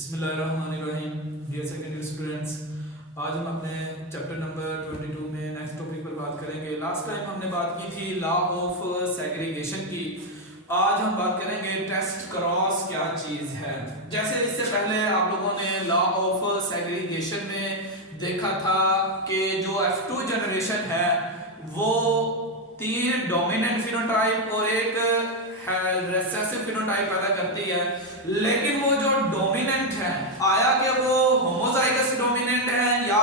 बिस्मिल्लाहिर्रहमानिर्रहीम। Dear secondary students, आज हम अपने चैप्टर नंबर 22 में नेक्स्ट टॉपिक पर बात करेंगे। लास्ट टाइम हमने बात की थी लॉ ऑफ सेग्रीगेशन की। आज हम बात करेंगे टेस्ट क्रॉस क्या चीज है। जैसे इससे पहले आप लोगों ने लॉ ऑफ सेग्रीगेशन में देखा था कि जो F2 जनरेशन है वो 3 डोमिनेंट फिनोटाइप और एक रिसेसिव फिनोटाइप पैदा करती है, लेकिन वो जो डोमिनेंट है आया कि वो होमोजाइगस डोमिनेंट है या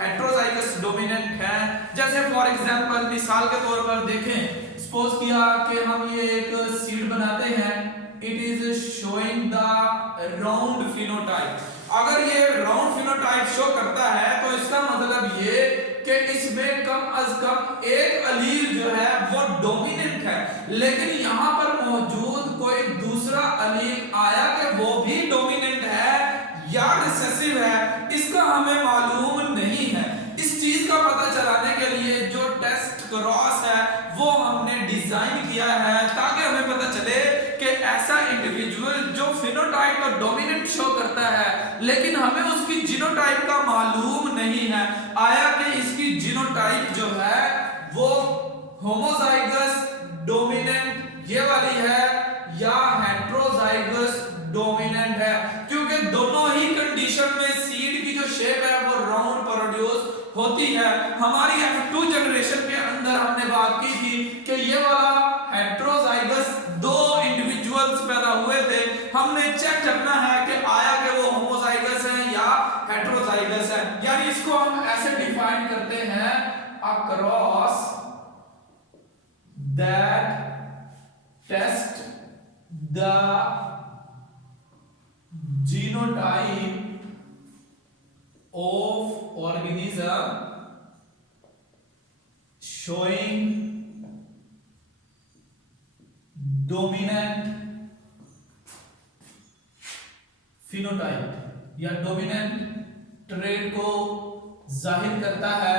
हेटेरोजाइगस डोमिनेंट है। जैसे फॉर एग्जांपल मिसाल के तौर पर देखें, सपोज किया कि हम ये एक सीड बनाते हैं, it is showing the round phenotype. अगर ये राउंड फिनोटाइप शो करता है तो इसका मतलब ये कि इसमें कम अज कम एक अलील जो है वो डोमिनेंट है, लेकिन यहां पर मौजूद कोई दूसरा अलील आया कि वो भी डोमिनेंट है या रिसेसिव है, इसका हमें मालूम नहीं है। इस चीज का पता चलाने के लिए जो टेस्ट क्रॉस है वो हमने डिजाइन किया है ताकि हमें पता चले कि ऐसा इंडिविजुअल जो फिनोटाइप का डोमिनेंट शो करता है लेकिन हमें उसकी जीनोटाइप का मालूम नहीं है, आया कि इसकी जीनोटाइप जो है वो होमोजाइगस डोमिनेंट ये वाली है या हेटेरोजाइगस डोमिनेंट है, क्योंकि दोनों ही कंडीशन में सीड की जो शेप है वो राउंड प्रोड्यूस होती है। हमारी F2 जनरेशन के अंदर हमने बात की थी कि ये वाला हेटेरोजाइगस दो इंडिविजुअल्स पैदा हुए थे, हमने चेक करना है कि आया कि वो होमोजाइगस है या हेटेरोजाइगस है। यानी इसको हम ऐसे डिफाइन करते हैं, a cross that test the genotype of organism showing dominant phenotype या डोमिनेंट ट्रेट को जाहिर करता है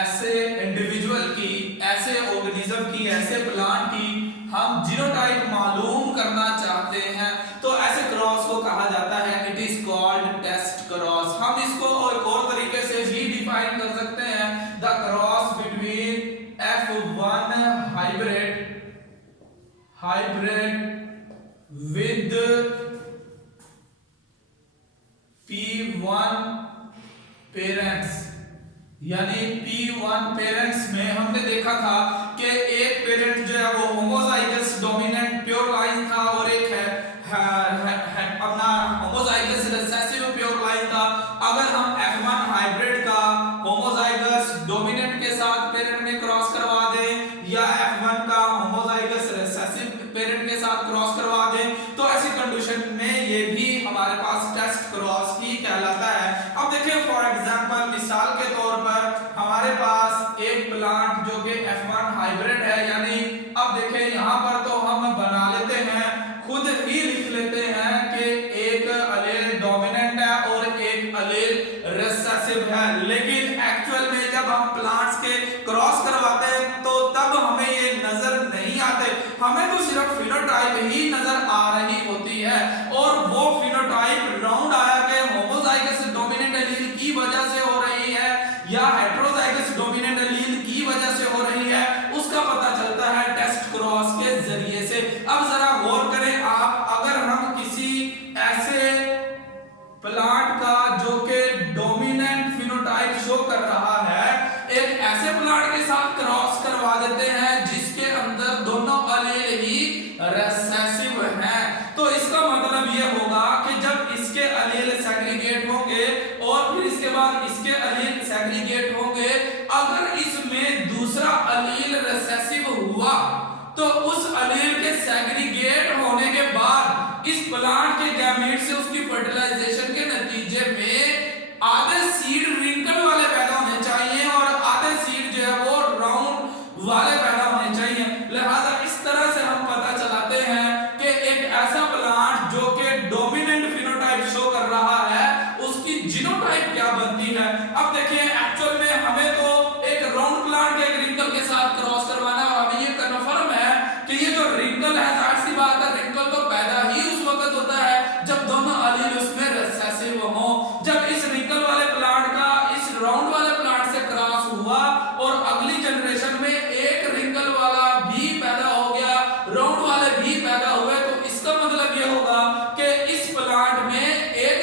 ऐसे इंडिविजुअल की, ऐसे ऑर्गेनिज्म की, ऐसे प्लांट की हम जीनोटाइप मालूम करना चाहते हैं तो ऐसे क्रॉस को कहा जाता है it is called test cross. हम इसको एक और तरीके से भी डिफाइन कर सकते हैं, the cross between F1 hybrid with P1 parents. यानी P1 पेरेंट्स में हमने देखा था कि एक पेरेंट जो है वो होमोजाइगस डोमिनेंट प्योर लाइन था और एक है अपना होमोजाइगस रिसेसिव प्योर लाइन था। अगर हम F1 हाइब्रिड का होमोजाइगस डोमिनेंट के साथ पेरेंट में क्रॉस करवा दें या F1 का होमोजाइगस रिसेसिव पेरेंट के साथ क्रॉस करवा दें तो ऐसी कंडीशन में ये भी हमारे पास टेस्ट क्रॉस ही कहलाता है। अब देखिए फॉर एग्जांपल मिसाल के तौर पर हमारे पास एक प्लांट जो कि F1 हाइब्रिड है, यानी अब देखें यहां पर तो हम बना लेते हैं, खुद ही लिख लेते हैं कि एक अलेल डोमिनेंट है और एक अलेल रिसेसिव है, लेकिन एक्चुअल में जब हम प्लांट्स के क्रॉस करवाते हैं तो तब हमें ये नजर नहीं आते, हमें तो सिर्फ फिनोटाइप ही नजर आ रही होती है और वो फिनोटाइप राउंड आया के होमोजाइगस डोमिनेंट एलील की वजह से हो रही है या हेटेरोजाइगस डोमिनेंट एलील की वजह से हो रही है, उसका पता चलता है टेस्ट क्रॉस के जरिए से। अब जरा गौर करें आप, अगर हम किसी ऐसे प्लांट का जो कि डोमिनेंट फिनोटाइप शो कर रहा है एक ऐसे प्लांट के साथ क्रॉस करवा देते हैं जिसके अंदर दोनों अलील ही रिसेसिव हैं, तो इसका मतलब ये होगा कि जब इसके अलील सेग्रीगेट होंगे और फिर इसके बाद इसके अलील सेग्रीगेट होंगे, अगर इसमें दूसरा अलील रिसेसिव हुआ तो उस अलील के सेग्रीगेट होने के बाद इस प्लांट के गैमेट से उसकी फर्टिलाइजेशन के नतीजे में आधे सीड रिंकल वाले पैदा होने चाहिए और आधे सीड जो है वो राउंड वाले पैदा होने चाहिए। लिहाजा इस तरह से हम पता चलाते हैं कि एक ऐसा प्लांट जो कि डोमिनेंट फिनोटाइप शो कर रहा है उसकी जीनोटाइप क्या बनती है। अब देखिए एक्चुअल में हमें तो एक राउंड प्लांट के एक रिंकल के साथ क्रॉस करवाना है और हमें ये कन्फर्म है कि ये जो रिंकल है, जाहिर सी बात है रिंकल तो पैदा ही उस वक्त होता है जब दोनों अलील उसमें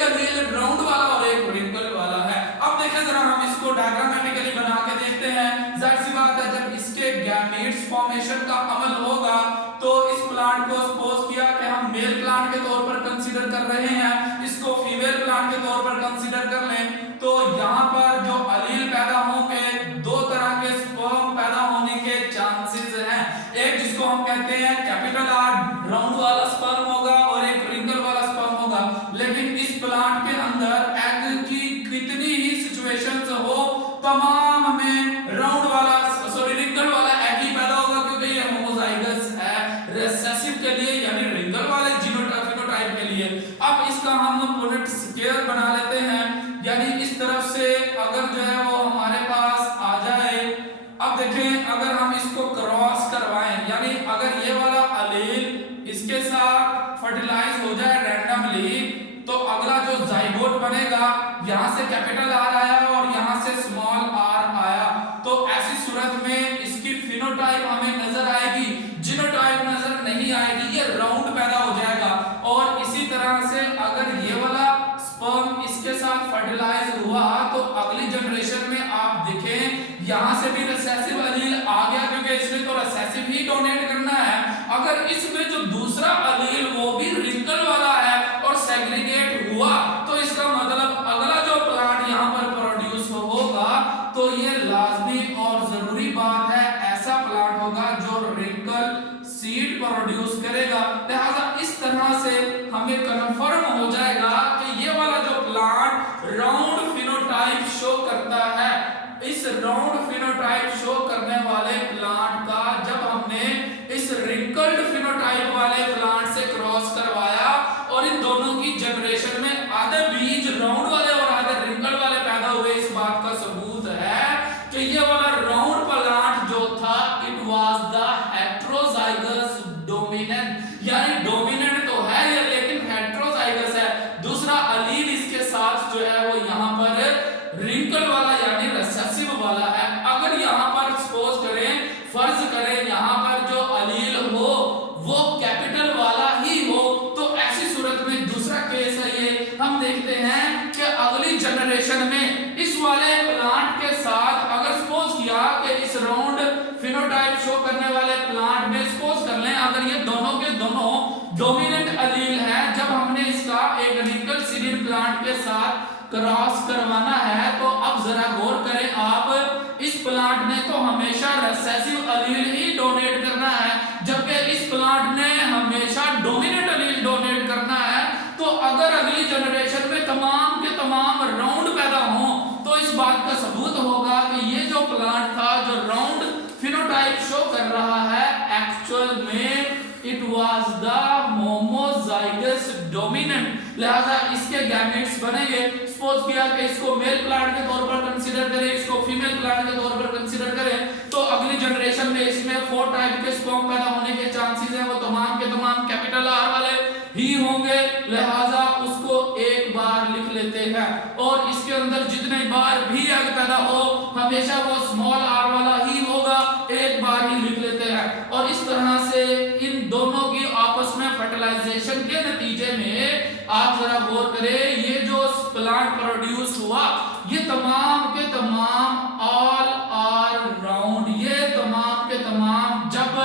अलील राउंड वाला और एक रिंकल वाला है। अब देखें जरा हम इसको डायग्रामेटिकली बना के देखते हैं। जाहिर सी बात है जब इसके गैमेट्स फॉर्मेशन का अमल होगा तो इस प्लांट को सपोज किया कि हम मेल प्लांट के तौर पर कंसीडर कर रहे हैं, इसको फीमेल प्लांट के तौर पर कंसीडर कर लें, तो यहाँ पर जो अलील पैदा होंगे दो तरह के स्पर्म पैदा होने के चांसेस हैं। एक जिसको हम कहते हैं कैपिटल आर राउंड वाला स्पर्म होगा और एक रिंकल वाला स्पर्म होगा। लेकिन इस प्लांट के अंदर एग की कितनी ही सिचुएशंस हो तमाम में राउंड वाला रिंकल वाला एग ही पैदा होगा, क्योंकि ये होमोजाइगस है रिसेसिव के लिए यानी रिंकल वाले जीनोटाइप के लिए। अब इसका हम पुनेट स्केयर बना लेते हैं, यानी इस तरफ से अगर जो है वो हमारे पास आ जाए। अब देखें अगर हम इसको क्रॉस करवाएं, यानी अगर ये वाला अलील इसके साथ फर्टिलाइज हो जाए रैंडमली, तो अगला जो जाइगोट बनेगा यहाँ से कैपिटल आर आया और यहाँ से स्मॉल आर आया, तो ऐसी सूरत में इसकी फिनोटाइप हमें नजर आएगी, जीनोटाइप नजर नहीं आएगी, ये राउंड पैदा हो जाएगा। और इसी तरह से अगर ये वाला स्पर्म इसके साथ फर्टिलाइज हुआ तो अगली जनरेशन में आप देखें यहाँ से भी रिसेसिव अलील आ गया, क्योंकि इसने तो रिसेसिव ही डोनेट करना है। अगर इसमें जो दूसरा अलील वो भी रिंकल वाला है और सेग्रीगेट हुआ, तो इसका मतलब अगला जो प्लांट यहाँ पर प्रोड्यूस होगा तो ये लाजमी और जरूरी बात है ऐसा प्लांट होगा जो रिंकल सीड प्रोड्यूस करेगा। लिहाजा इस तरह से हमें कन्फर्म हो जाएगा कि ये वाला जो प्लांट राउंड फिनोटाइप शो करता है, इस राउंड फिनोटाइप शो करने वाले प्लांट का जब हमने इस रिंकल्ड फिनोटाइप वाले प्लांट से क्रॉस करवाया और इन दोनों की जनरेशन में आधे बीज राउंड वाले और आधे रिंकल वाले पैदा हुए, इस बात का सबूत है कि ये वाला राउंड प्लांट जो था it was the heterozygous dominant, यानी डोमिनेंट तो है ये लेकिन हेटेरोजाइगस है। दूसरा अलील इसके साथ जो है वो यहाँ पर रिंकल वाला यानी रिसेसिव वाला है। अगर यहाँ पर सपोज करें, फर्ज करें यहाँ पर जो अलील हो वो कैपिटल वाला ही हो, तो ऐसी सूरत में दूसरा केस है ये, हम देखते हैं कि अगली जनरेशन में इस वाले प्लांट के साथ अगर सपोज किया कि इस राउंड फिनोटाइप शो करने वाले प्लांट में सपोज कर लें अगर ये दोनों के दोनों डोमिनेंट अलील है, जब हमने इसका एक रिंकल सीडेड प्लांट के साथ क्रॉस करवाना है तो अब जरा गौर करें आप, इस प्लांट ने तो हमेशा रिसेसिव अलील ही डोनेट करना है, जबकि इस प्लांट ने हमेशा डोमिनेंट अलील डोनेट करना है। तो अगर अगली जनरेशन में तमाम के तमाम राउंड पैदा हों तो इस बात का सबूत होगा कि ये जो प्लांट था जो राउंड फिनोटाइप शो कर रहा है एक्चुअल में it was the homozygous dominant. लिहाजा इसके गैमेट्स बनेंगे। सपोज किया कि इसको मेल प्लांट के तौर पर कंसीडर करें, इसको फीमेल प्लांट के तौर पर कंसीडर करें, तो अगली जनरेशन में इसमें 4 टाइप के स्पर्म पैदा होने के चांसेस हैं, वो तमाम के तमाम कैपिटल आर वाले ही होंगे। लिहाजा उसको एक बार लिख लेते हैं और इसके अंदर जितने बार भी एग पैदा हो हमेशा वो स्मॉल आर वाला ही होगा, एक बार ही लिख लेते हैं। और इस तरह से इन दोनों की आपस में फर्टिलाइजेशन के नतीजे में आप जरा गौर करें, ये जो प्लांट प्रोड्यूस हुआ ये तमाम के तमाम ऑल आर राउंड, ये तमाम के तमाम जब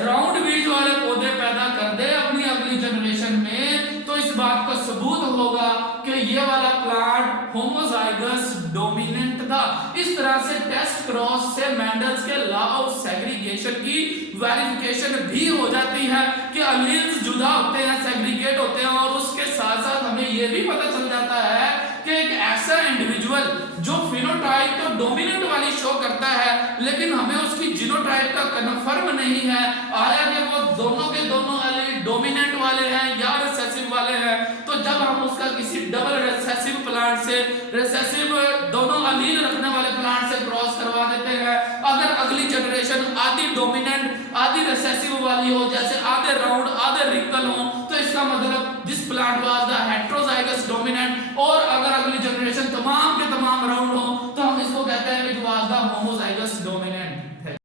राउंड बीज वाले पौधे पैदा कर दे अपनी अगली जनरेशन में, तो इस बात का सबूत होगा कि ये वाला प्लांट होमोजाइगस डोमिनेंट था। इस तरह से टेस्ट क्रॉस से मेंडल्स के लॉ ऑफ सेग्रीगेशन की वेरिफिकेशन भी हो जाती है कि अलील्स जुदा होते हैं, सेग्रीगेट होते हैं, और उसके साथ साथ हमें यह भी पता चल जाता है कि एक ऐसा इंडिविजुअल जो फिनोटाइप तो डोमिनेंट वाली शो करता है लेकिन हमें उसकी जीनोटाइप का कन्फर्म नहीं है आया कि वो दोनों के दोनों अलील डोमिनेंट वाले हैं या रिसेसिव वाले हैं। तो जब हम उसका किसी डबल रिसेसिव प्लांट से रिसेसिव दोनों अलील रखने वाले प्लांट से क्रॉस करवा देते हैं, अगर अगली जनरेशन आधी डोमिनेंट आधी रिसेसिव वाली हो, जैसे आधे राउंड आधे रिंकल हो, तो इसका मतलब this plant was the heterozygous dominant. और अगर अगली जनरेशन तमाम के तमाम राउंड हो तो हम इसको कहते हैं इट वाज द होमोजाइगस